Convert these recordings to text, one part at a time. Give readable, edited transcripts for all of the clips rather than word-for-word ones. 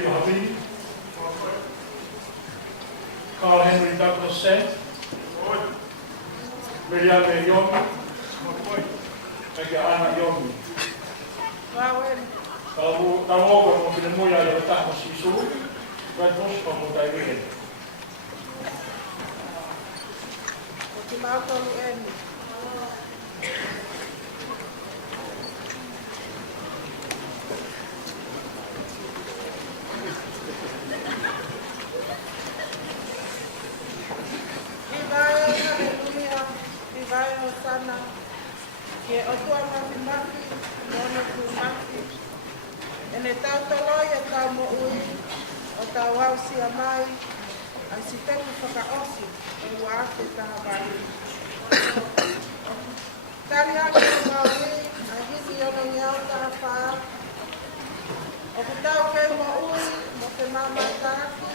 Peter Havini. Carl Henry Douglas Sent. Miriam Yomi. Kaya anak Yomi. Tamoga mo pinamuya yung tapos isu. Tapos pamutay rin. Timauto en. Vivayo sana. Que otua mafi mono tu mafi. Ene tau toloi e tau mo ui. O tau au si amai. Ai si teku whakaosi. E uake taha bari. Tari ake o maui. Ai hiti ono ngiau taha paa. O ku tau kei mo ui. Mo te mamai tahaki.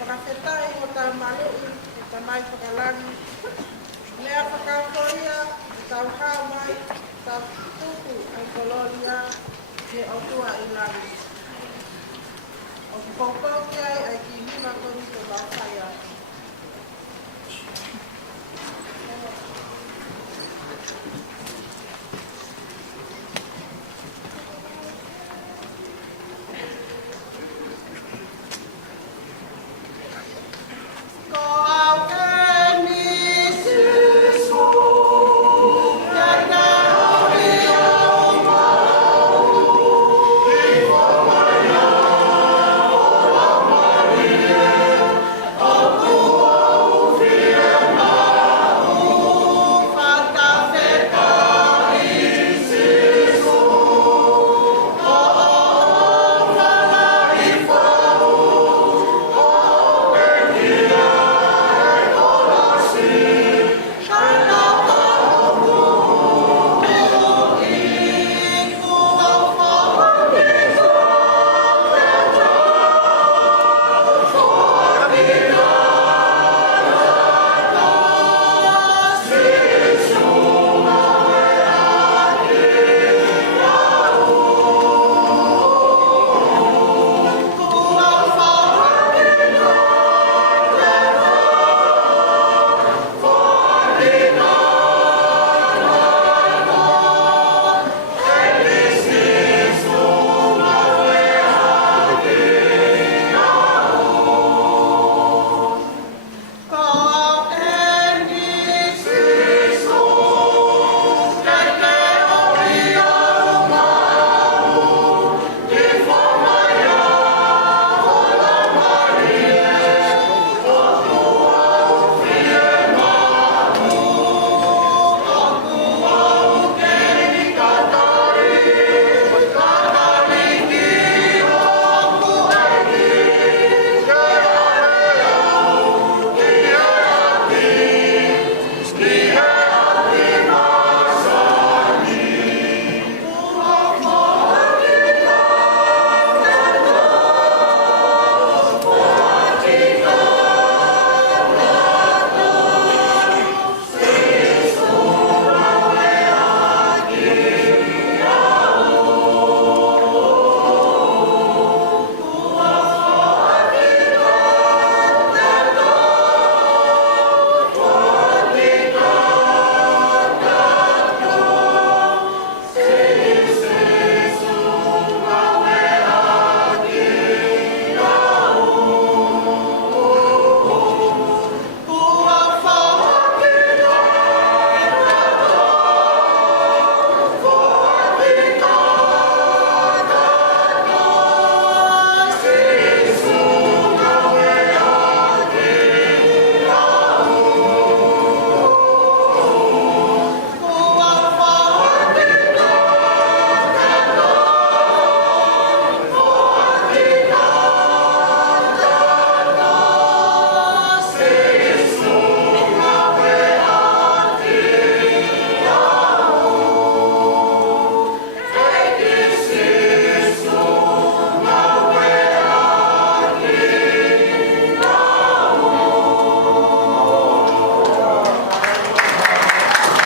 Whakawhetai o tau malui. O tau mai whakalangi. Lea whakautoria, tau hao mai, tau tuku ai koloria, ke otua i lari. O kukokauki ai ki hima koni te waukai ai.